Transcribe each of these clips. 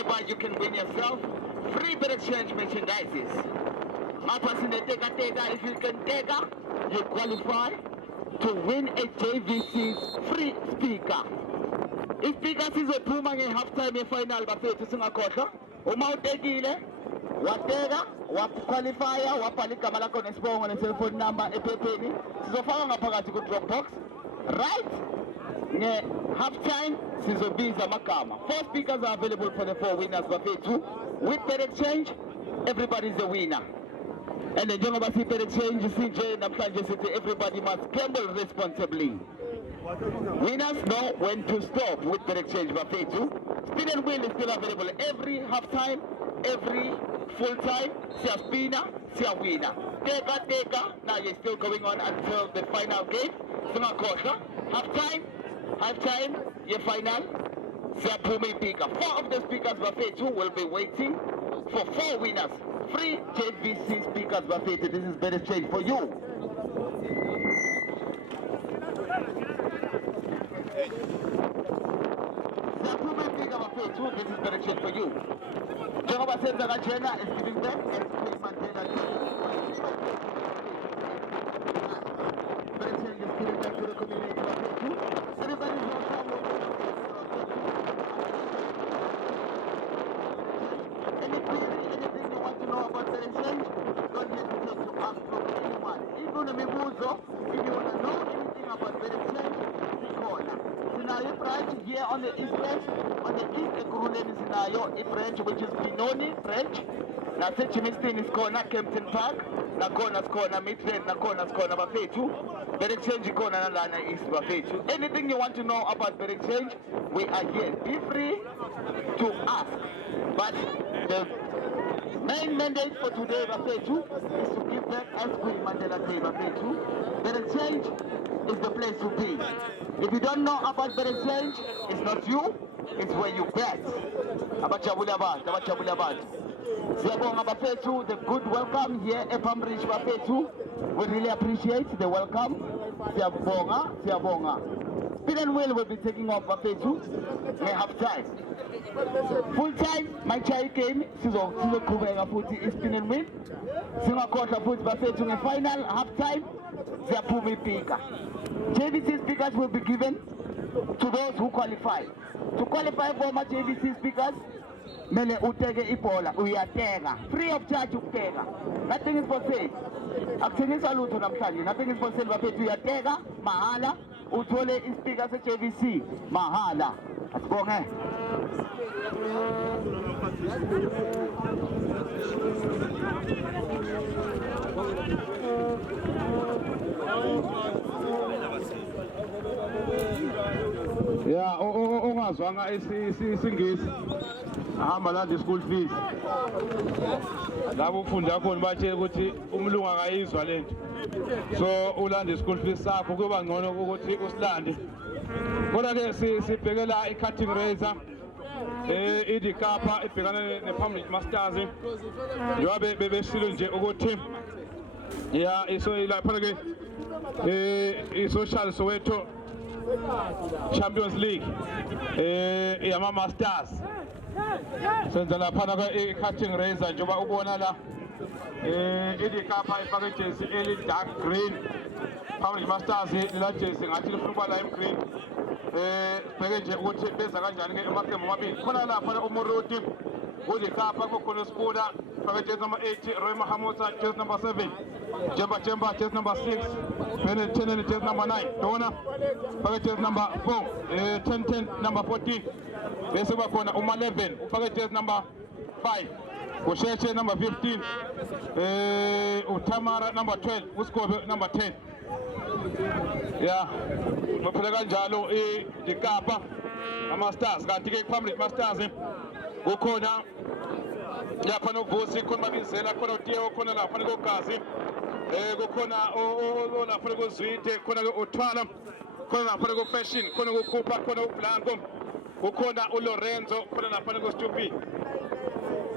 whereby you can win yourself free bed exchange merchandises. If you can take you qualify to win a JVC's free speaker. If speakers is a Puma in halftime final bafethu singakhohlwa uma utekile wateka qualifier waphalika malakho nesibongo ne cell phone number ephepheni sizofaka ngaphakathi ku Dropbox right nge halftime sizobiza amagama. 4 speakers are available for the 4 winners bafethu with bed exchange. Everybody is a winner. And the njengoba si bed exchange sinje namhlanje sithi everybody must gamble responsibly. Winners know when to stop with bed exchange bafethu. Spin and win is still available every half time, every full time. Siya spinner, siya winner. Teka. Now you're still going on until the final game. Singakhohlwa half time, your final. Siya phuma ipika. 4 of the speakers bafethu will be waiting for 4 winners. Free JVC speakers bafethu. This is bed exchange for you. This is bed exchange for you. Jehovah says that Agenda is giving them and Mandela. Bed exchange is giving back to the community. Everybody is welcome. Any query, anything you want to know about bed exchange, don't hesitate to ask from anyone. Even the Mibuzo, if you want to know anything about bed exchange, corner. Scenario branch here on the east west. On the east, Ekuhuleni Sinayo, a branch which is Binoni branch. Nase Chimistin is corner, Kempton Park. Nakona's corner, Midland, Nakona's corner, bafethu. Bed exchange corner, Nalana East, bafethu. Anything you want to know about bed exchange, we are here. Be free to ask. But the main mandate for today, bafethu, is to give back as Queen Mandela Day, bafethu. Bed exchange is the place to be. If you don't know about bed exchange, it's not you. It's where you bet. Abachabula abantu. Siyabonga bafethu, the good welcome here at Pambridge bafethu. We really appreciate the welcome. Siyabonga. Spin and wheel will be taking off bafethu. We have time. Full time, my child came. Sizoqhubeka futhi spin and wheel. Singakhohlwa futhi bafethu nge final half time. Siyaphuma ipika. JVC speakers will be given to those who qualify. To qualify for my JVC speakers, mele uteke ibola, uyateka. Free of charge ukuteka. Nothing is for sale. Akuthengisa lutho namhlanje. Nothing is for sale bafethu, uyateka mahala, uthole ispeaker se JVC mahala. Asibonge. Yeah, ungazwanga isingisi ahamba la school fees labo ufunda khona bathe ukuthi umlungu akayizwa lento so ulanda school fees sakho kuba ngcono ukuthi usilande kodwa ke sibhekela i-cutting razor idikapa ibhekana ne-Pambridge Masters njengoba bebeshilo nje ukuthi ya iso lapha ke i-social Soweto Champions League yama Masters senza lapha ke i-cutting razor njengoba ubona la idikapa ifake jersey eli dark green Pambridge Masters la jersey ngathi lifuna ukuba lime green bheke nje ukuthi beza kanjani ke emaqembu amabili khona lapha uMuruti udikapa kukhona Spooner fake jersey number 8 Roy Mahamota jersey number 7 Jemba jersey number 6 Bennett Tenen jersey number 9 Dona fake jersey number 4 10 number 14 bese bakhona uma11 ufake jersey number 5 Usheshe number 15 uTamara number 12 uSkobe number 10 yeah baphela kanjalo iDikapa ama-Stars kanti ke Pambridge Masters kukhona lapha noVusi khona babizela khona uTiyo khona lapha noGazi kukhona lapha noZwide khona ke uThwala khona lapha noFashion khona kuKhupha khona uBlanco kukhona uLorenzo khona lapha noStupi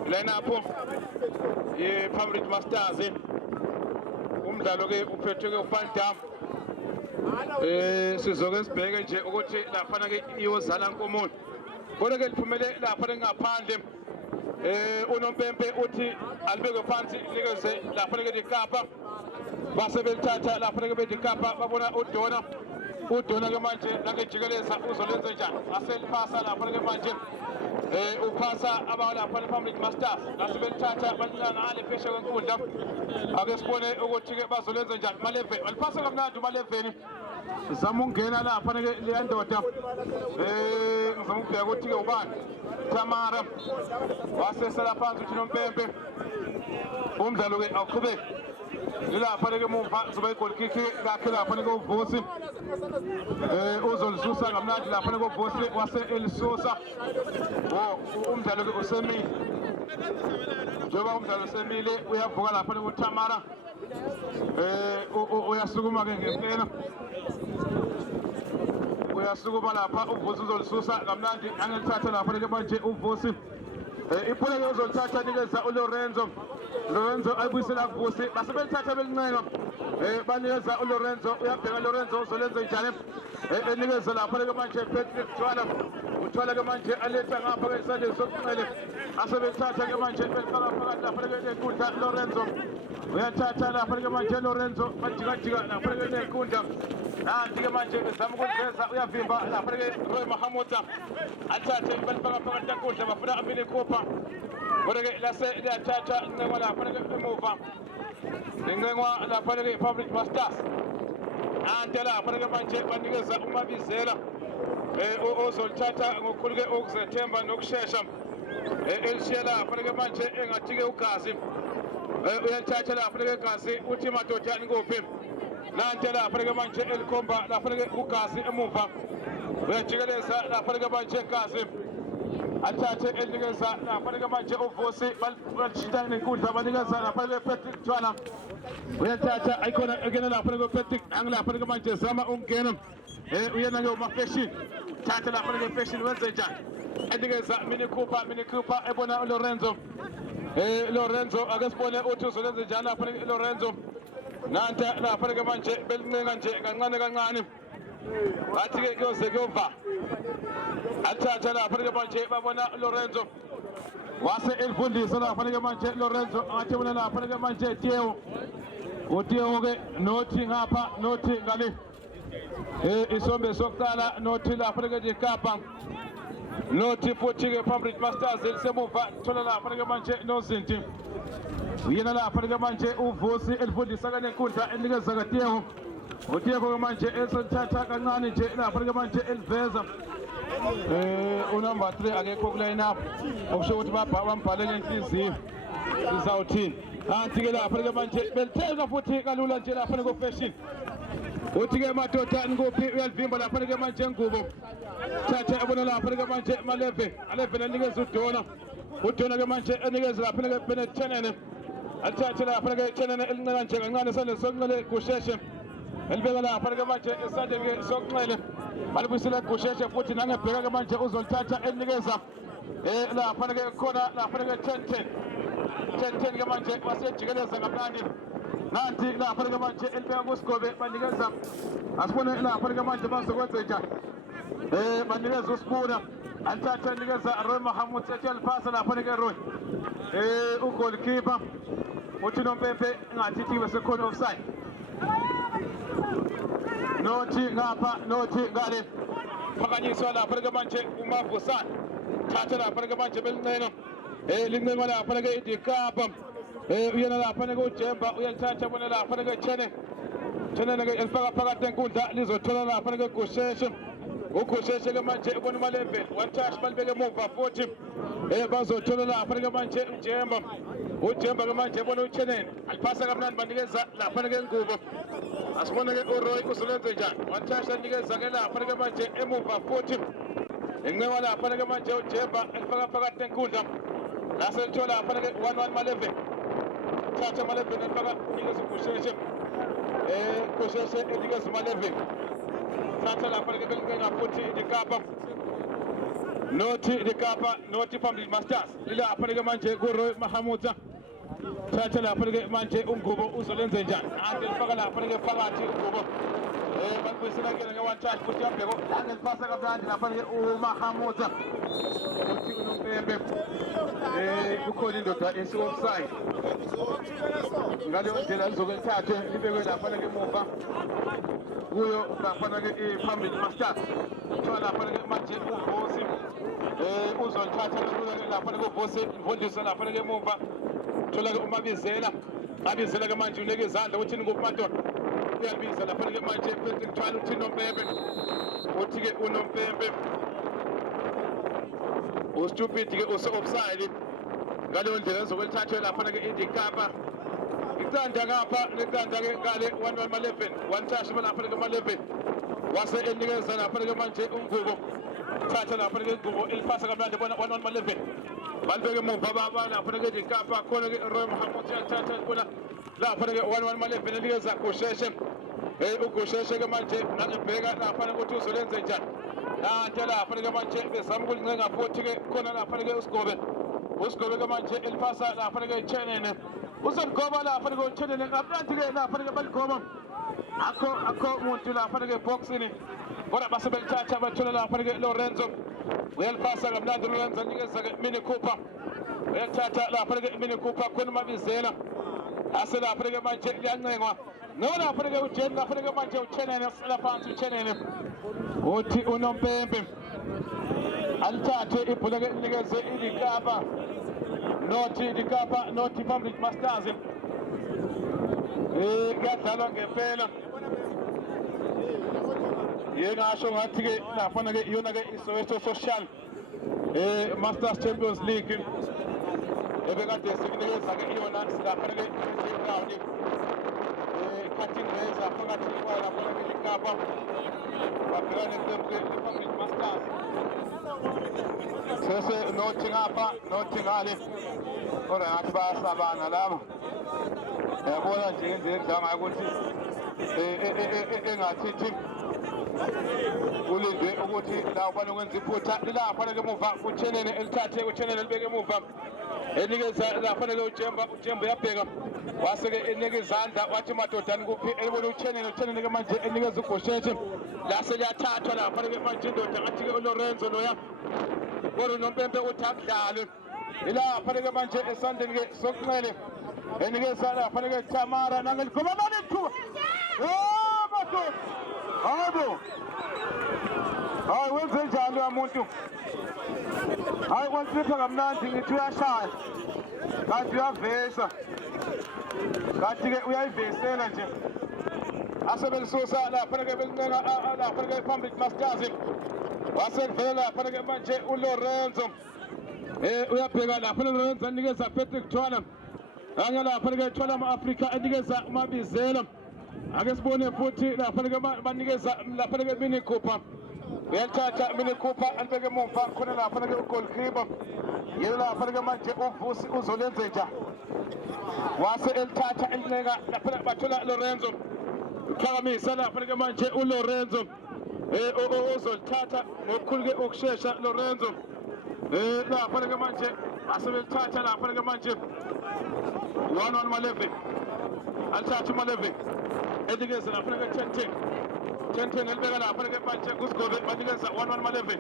lena apho iPambridge Masters umdlalo ke uphethwe ke uFan Dam sizoke sibheke nje ukuthi lapha ke iyozala Nkomola kodwa-ke liphumele lapha ngaphandle unompempe uthi alibeke phansi likeze lapha-ke likapa base belithatha lapha-ke belikapa babona udona-ke manje langejikeleza uzolenza njani aselipasa lapha-ke manje uphasa abalapha le-Public Masters nasebelithatha balinika ngale phesha kwenkundla ake sibone ukuthi-ke bazolenza njani maleveni waliphasa kamnandi umaleveni zama ukungena lapha-ke leya ndoda ngizama ukubheka ukuthi-ke ubani Tamara wasesela phansi uthi nompempe umdlalo-ke awuqhubeki ilapha-ke emuva zoba igoli kick kakhe lapha-ke uvusi uzolisusa kamnandi lapha-ke uvusi wase-elisusa umdlalo-ke usemile njengoba umdlalo usemile uyavuka lapha-ke uTamara uyasukuma-ke ngempela uyasukuma lapha uvusi uzolisusa kamnandi angelithatha lapha-ke manje uvusi iphula-ke uzolithatha nikeza uLorenzo ayibuyisela kuvusi base belithatha belincenga banikeza uLorenzo uyabheka Lorenzo uzolenza njani enikeza lapha-ke manje Patrick uthwala-ke manje aletha ngapha-ke esandleni sokunxele asebelithatha-ke manje belifaka phakathi lapha-ke nenkundla Lorenzo uyathatha lapha-ke manje Lorenzo bajikajika lapha-ke nenkundla nanti-ke manje bezama ukuliveza uyavimba lapha-ke Roy Mahamuta athathe balifaka phakathi nenkundla bafuna amini khupha kodwa-ke lase liyathatha incengo lapha-ke emuva incengo lapha-ke Public Masters ante lapha-ke manje banikeza uMabizela ozolithatha ngokukhulu-ke ukuzethemba nokushesha elishiya lapha-ke manje engathi-ke ugazi uyalithatha lapha-ke igazi uthi madoda nikuphi nante lapha-ke manje elikhomba lapha-ke ugazi emuva uyajikeleza lapha-ke manje igazi athathe elinikeza lapha-ke manje uvusi balishinta nenkundla banikeza lapha-ke Patrick Tshwana uyathatha ayikhona ekena lapha-ke Patrick angilapha-ke manje zama ukungena uyena-ke umafashion thatha lapha-ke fashion wenze njani enikeza mini khupha ebona uLorenzo Lorenzo ake sibone uthi uzolenza njani lapha-ke Lorenzo nanta lapha-ke manje belincenga nje kancane bathi-ke kuyoze kuyova athatha lapha-ke manje babona Lorenzo wase elifundisa lapha-ke manje Lorenzo ngathi bona lapha-ke manje Tiyo-ke nothi ngapha nothi ngale isombe sokuqala nothi lapha-ke likapa nothi futhi-ke Public Masters elisemuva thola lapha-ke manje nozinti uyena lapha-ke manje uvusi elifundisa-ke nenkundla enikeza kaTiyo uTiyo-ke manje eselithatha kancane nje lapha-ke manje eliveza unumber 3 akekho kuline-up okusho ukuthi bambhalele inhliziyo izawuthini kanti-ke lapha-ke manje belithenga futhi kalula nje lapha-ke kufashion uthi-ke madoda nikuphi uyalivimba lapha-ke manje ngubo thatha ebona lapha-ke manje Maleve anikeza udona-ke manje enikeza lapha-ke Bennett Chenene athathe lapha-ke Chenene elincela nje kancane esandleni sokunxele kusheshe elibeka lapha-ke manje esandleni sokunxele balibuyisela kusheshe futhi nangebheka-ke manje uzolithatha elinikeza lapha-ke khona lapha-ke 10-10-ke manje wasejikeleza kamnandi nanti lapha-ke manje elibeka kuSigobe banikeza asibone lapha-ke manje bazokwenza njani banikeza uSibuna alithatha enikeza Roy Mahamud ethi alipasa lapha-ke Roy ugolikipa uthi nompempe ngathi sekhona offside nothi ngapha nothi ngale phakanyiswa lapha-ke manje uMavusana thatha lapha-ke manje belincenga lincenga lapha-ke idikapa uyena lapha-ke uJemba uyalithatha bona lapha-ke Chenene-ke elifaka phakathi enkundla lizothola lapha-ke uGusheshe-ke manje ubona uMaleveni wathash balibeke emuva futhi bazothola lapha-ke manje uJemba-ke manje ebona uChenene aliphasa kamnandi banikeza lapha-ke ngubo asibone-ke uRoy uzolenza njani wathasha anikeza-ke lapha-ke manje emuva futhi incenga lapha-ke manje uJemba elifaka phakathi enkundla laselithola lapha-ke 1-1 Maleveni thatha Maleveni elifaka unikeza uGusheshe Kusheshe enikeza uMaleveni thatha lapha-ke belincenga futhi idikapa nothi Public Masters lilapha-ke manje kuRoy Mahamuta thatha lapha-ke manje ungubo uzolenza njani ande lifaka lapha-ke phakathi ungubo bakubuyisela ke nge-one touch futhi yabheko Angelipasa kamnandi lapha-ke uMahamuza. uthi unompembe kukhona indoda esi-offside ngaleyo ndlela lizoke lithathwe libekwe laphana-ke emuva kuyo laphana-ke i-Phambili Masters kuthiwa laphana-ke manje uVosi uzolithatha lula-ke laphana-ke uVosi mvundisa laphana-ke emuva thola-ke abizela-ke manje uneke izandla uthi nguphi madoda uyabiza laphana-ke manje phethe kuthwala uthi nompembe uthi-ke unompembe ustupid-ke use-offside ngaleyo ndlela ezokwelithathwe laphana-ke indikapa iqanda ngapha neqanda-ke ngale 1 ma-11 one touch laphana-ke ma-11 wase enikeza laphana-ke manje ungubo thatha laphana-ke ingubo elipasa kamnandi bona 1 ma-11 balibeke emuva laphana-ke indikapa khona-ke Roy Mahamuza uyalithatha bona laphana-ke 1 ma-11 enikeza Gusheshe uGusheshe-ke manje nangibheka laphana ukuthi uzolenze njani nanti laphana-ke manje bezama ukulincenga futhi-ke khona laphana-ke usigobe-ke manje elipasa laphana-ke iChenene uzoligoba laphana-ke uChenene kamnandi-ke laphana-ke baligoba akho muntu laphana-ke eboxini kodwa base belithatha bathola laphana-ke Lorenzo uyalipasa kamnandi Lorenzo anikeza-ke Mini Cooper uyalithatha laphana-ke Mini Cooper khona uMabizela ase laphana-ke manje liyancengwa ngoba laphana-ke ujeni laphana-ke manje uChenene usela phansi uChenene uthi unompembe alithathe ibhola-ke linikeze ilikapa nothi Phambili Masters kuyadlalwa ngempela ngasho ngathi-ke laphana-ke iyona-ke iSoweto Social Masters Champions League ebekade sikunikeza-ke iyona laphana-ke ground cutting razor phakathi kwayo laphana-ke ilikapa babhekane nePhambili Masters sese nothi ngapha nothi ngale kodwa ngathi bayasabana laba yabona nje ngendlela edlala ngayo ukuthi engathithi ulinde ukuthi la ubani ukwenza iphutha lilaphana-ke emuva uChenene elithathe uChenene elibeke emuva enikeza laphana-ke uJemba uyabheka wase-ke enika izandla wathi madodani kuphi elibona uChenene-ke manje enikeza uGusheshe lase liyathathwa laphana-ke manje indoda ngathi-ke uLorenzo loya kodwa unompembe uthi akudlalwe ilaphana-ke manje esandleni-ke sokunxele enikeza laphana-ke Tamara nangeligoba nalithuba madoda hayibo hayi wenze njani loya muntu hayi kwanhlipha kamnandi ngithi uyashaya kanti uyavesa kanti-ke uyayivesela nje asebelisusa laphana-ke belincenga laphana-ke Phambili Masters wasevela laphana-ke manje uLorenzo uyabheka laphana Lorenzo anikeza Patrick Thwala kanye laphana-ke Thwala ama-Afrika anikeza uMabizela ake sibone futhi laphana-ke banikeza laphana-ke Mini Cooper uyalithatha Mini Cooper alibeke emuva khona laphana-ke uGoalkeeper yena laphana-ke manje uVusi uzolenze njani wase elithatha elincenga laphana bathola Lorenzo uphakamisa laphana-ke manje uLorenzo uzolithatha ngokukhulu-ke ukushesha Lorenzo laphana-ke manje asebelithatha laphana-ke manje 1 ma-11 alithatha uma-11 enikeza laphana-ke 10 elibeka laphana-ke manje kusigobe banikeza 1 ma-11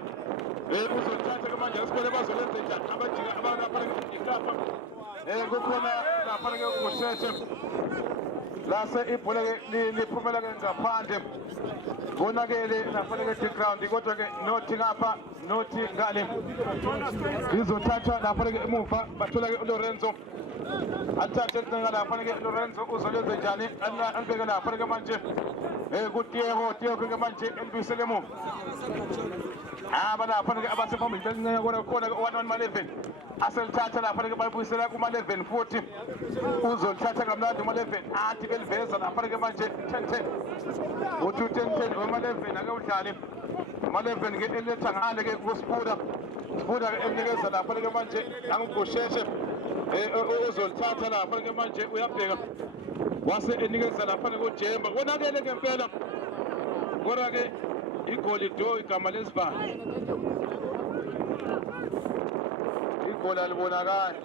uzolithatha-ke manje asikole bazolenze njani abajika abalaphana-ke ikapa kukhona laphana-ke uGusheshe lase ibhola-ke liphumela-ke ngaphandle konakele laphana-ke ground kodwa-ke nothi ngapha nothi ngale izothathwa laphana-ke emuva bathola-ke uLorenzo athathe elincenga laphana-ke Lorenzo uzolenze njani alibeke laphana-ke manje kutiyeho-ke manje elibuyisele emuva laphana-ke abasephambili belincenga kodwa khona-ke 1 ma-11 aselithatha laphana-ke balibuyisela kuma-11 futhi uzolithatha kamnandi uma-11 athi beliveza laphana-ke manje 10 uthi u-10 wema-11 ake udlale uma-11-ke eliletha ngale-ke kuSibuda-ke elinikeza laphana-ke manje nanguGusheshe uzolithatha laphana-ke manje uyabheka wase enikeza laphana-ke uJemba konakele ngempela kodwa-ke igolido igama lesibali igoli alibonakali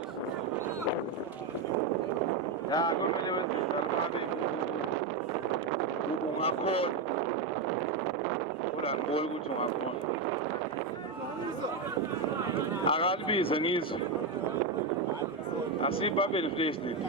ya kumele wenze ungakhona angiboni ukuthi ungakhona akalibize ngizwe asibabeli place leti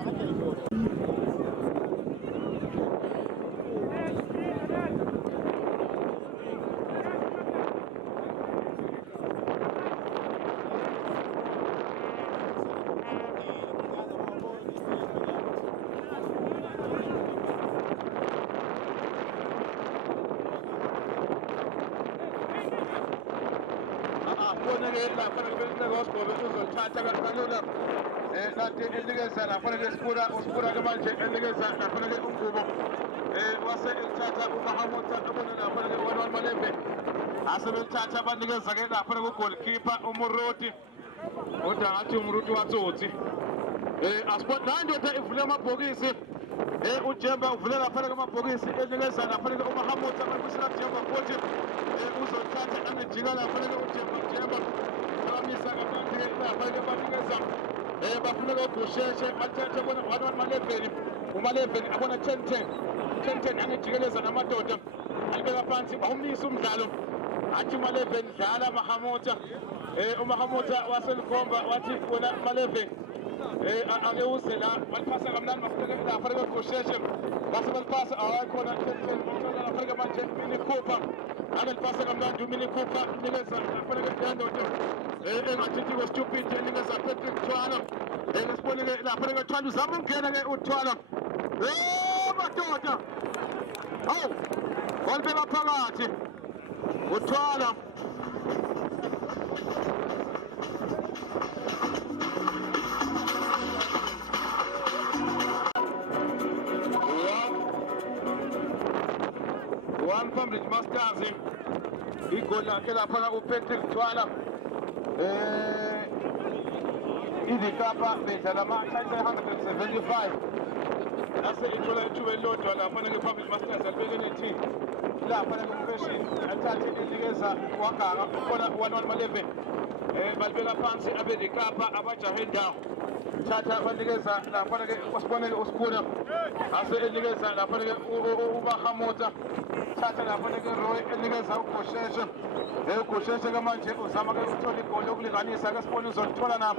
nanti elikeza nafanele usipura ke manje elikeza nafanele umgubo wase elithatha uMahamuta abona nafanele Wanwan Malembe asebelithatha banikeza ke nafanele ugoalkeeper uMuruti kodwa ngathi uMuruti watsotsi asiport nandoda ivule amabhokisi uJemba uvule nafanele amabhokisi elikeza nafanele uMahamuta abuyisela Jemba futhi uzothatha anejika nafanele uJemba abamisa kabantu nafanele banikeza bafuneka uGusheshe bathathe bona Wanwan Maleveni uMaleveni abona 10-10 angejikeleza namadoda alibeka phansi bahumisa umdlalo athi uMaleveni dlala Mahamuta uMahamuta waselikhomba wathi wena Maleveni ake uze la balipasa kamnandi bafuneka la fanele uGusheshe base balipasa awakhona 10-10 lafanele manje Mini Cooper angelipasa kamnandi uMini Cooper nikeza lafanele yandoda engathi ko stupid nikeza Patrick Thwala ngesibonile lapha ke Thwala uzama ukungena ke uThwala madoda hawu walibeka phakathi uThwala One Cambridge Masters igoli lakhe lapha uPatrick Thwala idikapa bedlala ama-175 ase ithola ithuba elilodwa lafanele Cambridge Masters alibeke nethi lafanele umfeshini athathe inikeza waganga khona Wanwan Maleve balibeka phansi abedikapa abajahe ndawo thatha banikeza lafanele wasibonele usipuna ase inikeza lafanele uMahamuta thatha lafanele Roy enikeza uGusheshe uGusheshe ke manje uzama ke ukuthola igoli yokulinganisa ke sibona uzolithola na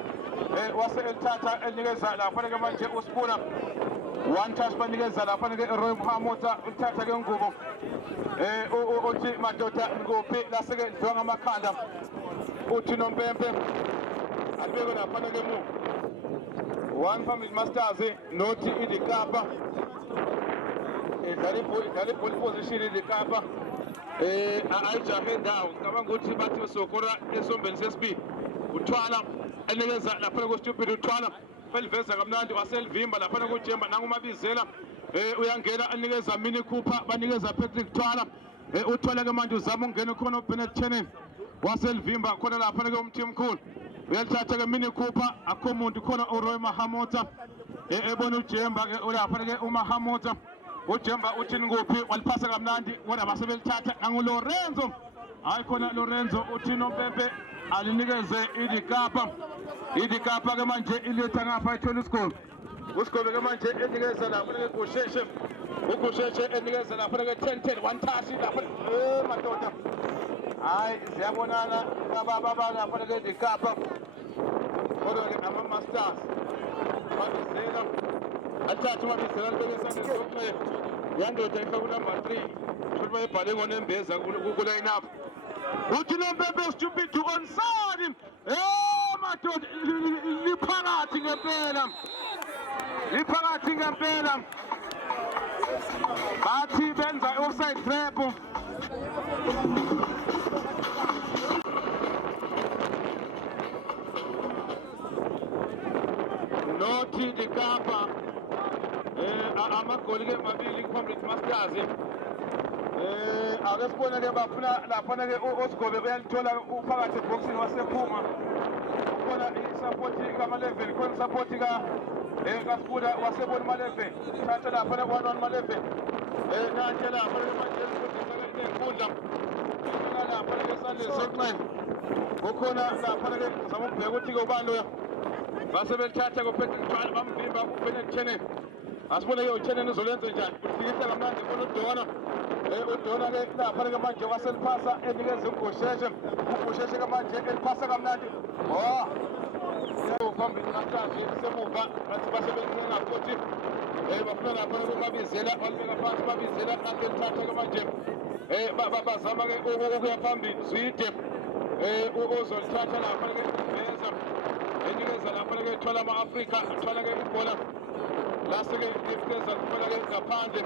wase elithatha enikeza lapha ke manje usipuna one touch banikeza lapha ke Roy Mahamuta uthatha ke ngubo uthi madoda ngophi laseke ndwa ngamakhanda uthi nompempe alibeke lapha ke mu One Cambridge Masters nothi idikapa idlala pole position idikapa ayijahe ndawo ngicabanga ukuthi bathi sokora esombeni sesibili uThwala enikeza lapha kostupid uThwala beliveza kamnandi waselivimba lapha kuJemba nangumabizela uyangena anikeza Mini Cooper banikeza Patrick Thwala uThwala ke manje uzama ukungena khona uBennett Chenin waselivimba khona lapha ke umthimkhulu uyalithatha ke Mini Cooper akho umuntu khona uRoy Mahamuta ebona uJemba ke ulapha ke uMahamuta uJemba uthini kuphi waliphasa kamnandi kodwa basebelithatha nanguLorenzo hayi khona Lorenzo uthi nompempe alinikeze idikapa ke manje iletha ngapha ethola isigoli usigoli ke manje enikeza lapha ke uGusheshe enikeza lapha ke 10-10 one touch lapha madoda hayi siyabonana ngababa lapha ke idikapa kodwa ke ama-Masters babizela athatha umabizela alibeke esandleni yandoda ifaka unumber 3 futhi bayibhale ngoNembeza kuline up uthi nompempe stupid onside madoda liphakathi ngempela bathi benza offside trap nothi dikapa amagoli ke mabili Cambridge Masters ake sibona ke bafuna lapha ke uSigobe uyalithola uphakathi eboxini wasephuma ukhona isupport kaMaleveni khona support kaSibuda wasebona Maleveni thatha lapha ke Wanwan Maleveni nanti lapha ke manje ukuthi inkundla lapha ke esandleni soxele ukhona lapha ke uzama ukubheka ukuthi ke ubani loya basebelithatha ko Patrick Thwala bamvimba uBennett Chenin asibone ke uchenene uzolenza njani ufikisa kamnandi ubona udona udona ke lapha ke manje waseliphasa enikeza uGusheshe uGusheshe ke manje eliphasa kamnandi ufamba namhlanje semuva bathi basebenza futhi bafuna lapha kumabizela balibeka phansi babizela kanti elithatha ke manje bazama ke ukuya phambili Zwide uzolithatha lapha ke beza enikeza lapha ke thola ama-Afrika thola ke ibhola lase-ke ifeza kuphela ke ngaphandle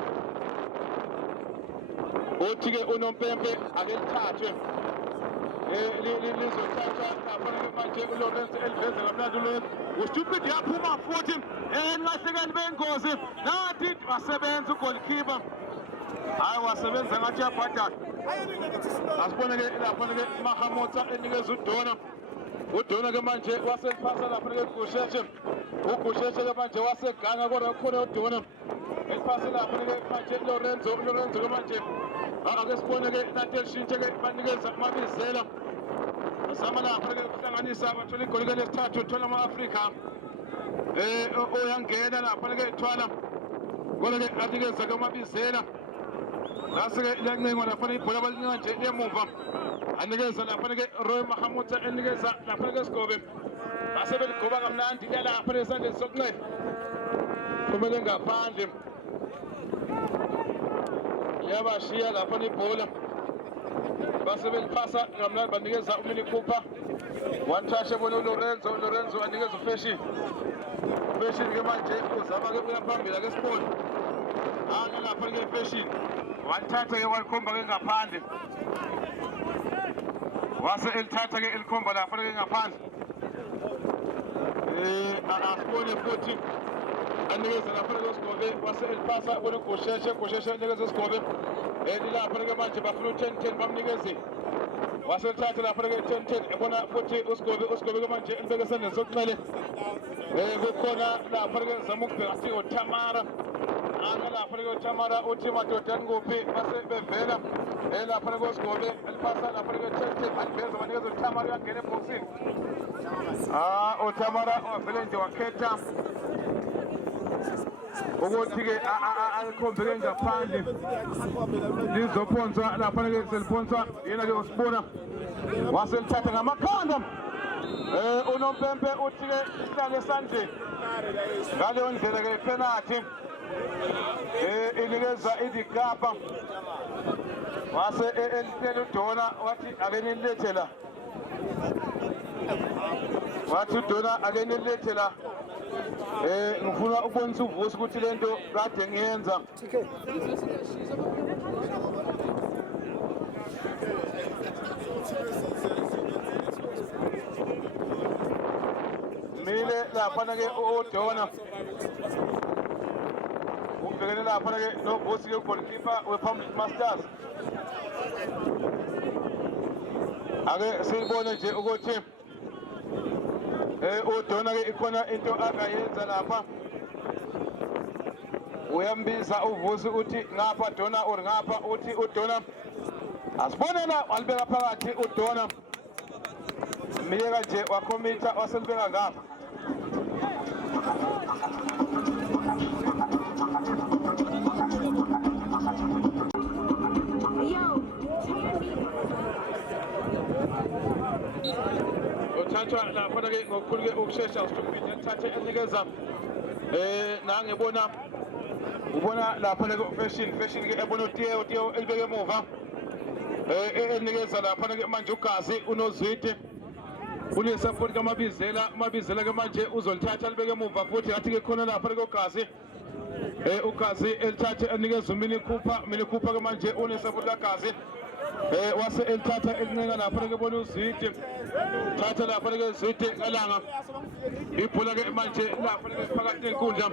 uthi-ke unompempe ake lithathwe lizothathwa lapha ke manje uLawrence eliveze kamnandi uLawrence ustupid yaphuma futhi engahlekeli bengozi nathi wasebenza ugolikipa hayi wasebenza ngathi yabhadala asibone ke lapha ke Mahamotsa enikeza udona ke manje waseliphasa lapha ke uGusheshe ke manje waseganga kodwa khona udona eliphasa lapha ke manje Lorenzo ke manje ake sibone ke nathi elishintshe ke banikeza amabizela sama lapha ke kuhlanganisa bathola igoli ke lesithathu uthola ama-Afrika oyangena lapha ke ethwala kodwa ke anikeza ke amabizela lase-ke liyancengwa lapha ibhola balincenga nje lemuva anikeza lapha ke Roy Mahamotsa enikeza lapha ke Sigobe base beligoba kamnandi lapha esandleni sokunxele kumele ngaphandle yabashiya lapha ibhola base beliphasa kamnandi banikeza uMini Cooper one touch ebona uLorenzo anikeza uFashion ke manje uzama ke uya phambili ake sibone lapha ke Fashion one touch ke walikhomba ke ngaphandle wase elithatha ke elikhomba lapha ke ngaphandle asibone futhi anikeza lapha ke Sigobe wase eliphasa bona uGusheshe anikeza uSigobe lapha ke manje bafuna u10-10 bamnikeze wase elithatha lapha ke 10-10 ebona futhi uSigobe ke manje elibeke esandleni sokunxele kukhona lapha ke zama ukubheka athi uTamara lapha ke uTamara uthi madoda nguphi base bevela lapha ke uSigobe eliphasa lapha ke 10-10 aliveza banikeza uTamara uyangena eboxini uTamara wavele nje wakhetha ukuthi-ke alikhombeke ngaphandle lizophonswa lapha ke seliphonswa yena ke usibona waselithatha ngamakhanda unompempe uthi-ke ihlale esandleni ngaleyo ndlela ke penalty inikeza iDikapa wase elitshela udona wathi ake nililethe la wathi udona ake nililethe la ngifuna ukubonisa uVusi ukuthi lento kade ngiyenza mile lapha ke udona ubhekene lapha ke noVusi ke goalkeeper wePublic Masters ake sibone nje ukuthi udona ke ikhona into akayenza lapha uyambiza uVusi uthi ngapha dona or ngapha uthi udona asibone la walibeka phakathi udona miyeka nje wakhomitha waselibeka ngapha uthathwa lapha ke ngokukhulu ke ukushesha usiphinda ethathe enikeza nangebona ubona lapha ke Fashion ke ebona uTiyo elibeke emuva enikeza lapha ke manje uGazi unoZwide unesupport kamabizela ke manje uzolithatha libeke emuva futhi ngathi ke khona lapha ke uGazi elithathe enikeza uMini Cooper ke manje unesupport kaGazi wase elithatha elincenga lapha ke bona uZwide thatha lapha ke Zwide kalanga ibhola ke manje lapha ke phakathi nenkundla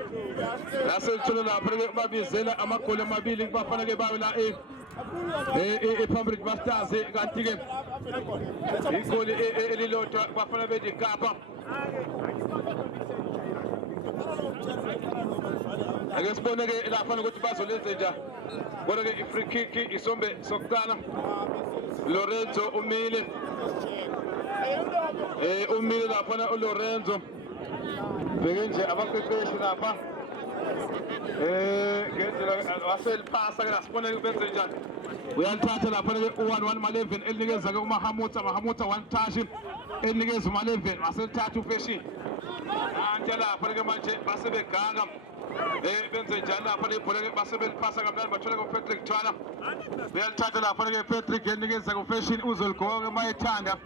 lase lithola lapha ke babizela amagoli amabili bafana ke bawe la ePublic Masters kanti ke igoli elilodwa bafana beDikapa ake sibone ke lapha ukuthi bazolenza njani kodwa ke i-free kick isombe sokuqala Lorenzo umile umile lapha uLorenzo bheke nje abaqeqeshi lapha waselipasa ke lasibone benze njani uyalithatha lapha ke u11 ma11 elinikeza ke uMahamuta wantashi elinikeza uma11 waselithatha uFashion anje lapha ke manje basebeganga benze njani lapha lebhola ke basebelipasa kamnandi bathola ke uPatrick Thwala uyalithatha lapha ke Patrick elinikeza ku Fashion uzoligoka ke mayethanda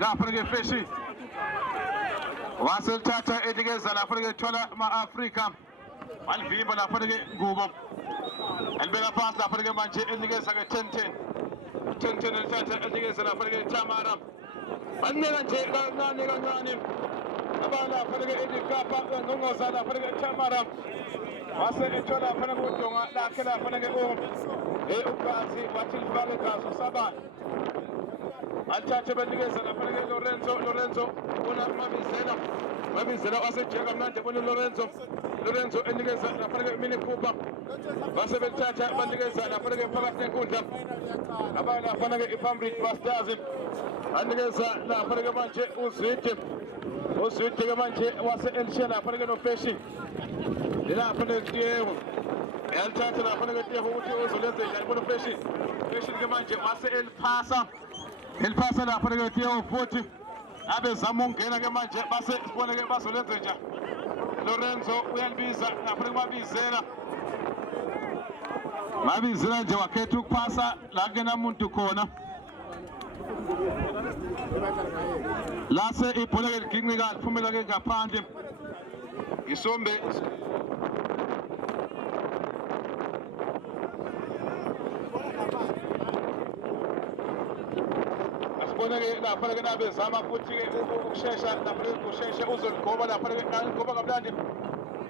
lapha ke Fashion waselithatha elinikeza lapha ke Thwala ma-Afrika alivimba lapha ke Ngubo elibeka phansi lapha ke manje elinikeza ke 10 elithatha elinikeza lapha ke Tamara banika nje kancane lapha ke elikapa ngqongqoza lapha ke Tamara wase ethola lapha ke udonga lakhe lapha ke ugazi wathi livale gazi usabani athathe benikeza lapha ke Lorenzo una mabizela wasejeka mnandi bona Lorenzo enikeza lapha ke Mini Cooper base bethatha banikeza lapha ke phakathi nenkundla abana lapha ke iPambridge Masters anikeza lapha ke manje uzwide ke manje wase Elshe lapha ke no Fashion lapha ke Tiego yalithatha lapha ke Tiego ukuthi uzolenza njani bona Fashion ke manje wase elipasa lapha ke Tiego futhi abe zama ungena ke manje base sibone ke bazolenza njani Lorenzo uyalibiza lapha ke mabizela nje wakhetha ukupasa la kena umuntu khona lase ibhola ke liginqika liphumela ke ngaphandle isombe asibona ke lapha ke nabe zama futhi ke ukushesha lapha ke kusheshe uzoligoba lapha ke aligoba kamnandi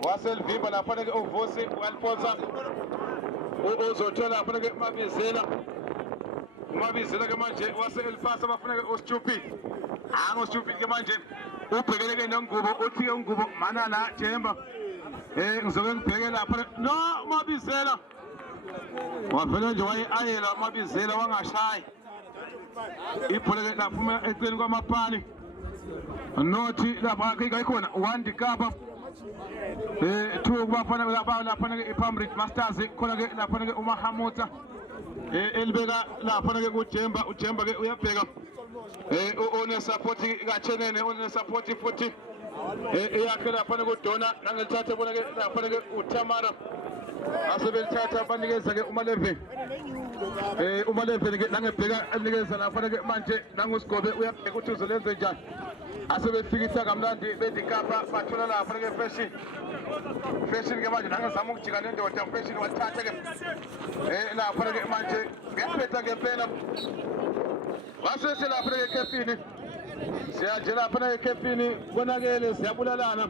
waselivimba lapha ke uVusi waliphonsa uzothola lapha ke umabizela ke manje wase elipasa bafuneka uStupid uStupid ke manje ubhekele ke noNgubo uthi ke uNgubo mana la Jemba ngizoke ngibheke lapha no umabizela wavela nje wayeyela umabizela wangashayi ibhola ke laphuma eceleni kwamapani nothi lapha ke kayikhona wandikapa 2 kubafana lapha ke iPambridge Masters khona ke lapha ke uMahamuta elibeka lapha ke uJemba ke uyabheka one support kaChenene one support futhi yakhe lapha ke uDona nangelithatha bona ke lapha ke uTamara asebelithatha banikeza ke uma11 ke nangebheka enikeza lapha ke manje nanguSigobe uyabheka ukuthi uzolenza njani asebefikisa kamnandi bedikapa bathola lapha ke Fashion ke manje nangezama ukujika nendoda Fashion wathatha ke lapha ke manje ngephetha ngempela wasese lapha ke Kefini siyajela lapha ke Kefini konakele siyabulalana